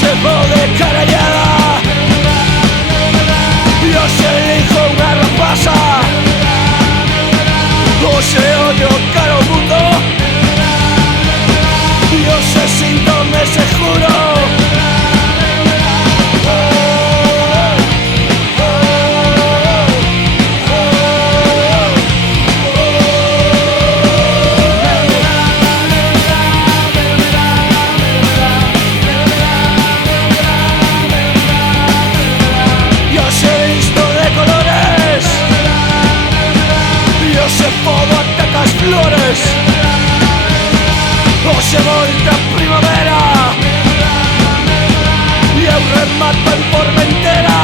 llevo de carallada. Yo se elijo una rapaza. Oye, odio caro mundo. Yo se síntome, se juro. Flores, oye volta primavera y el remato en Formentera.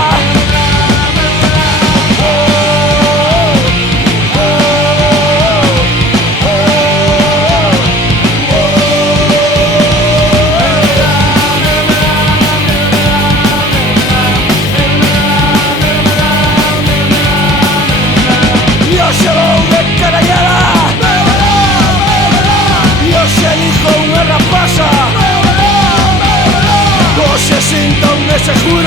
Yo llevo de carallada. Elijo una rapaza. Oye, sin donde se jura.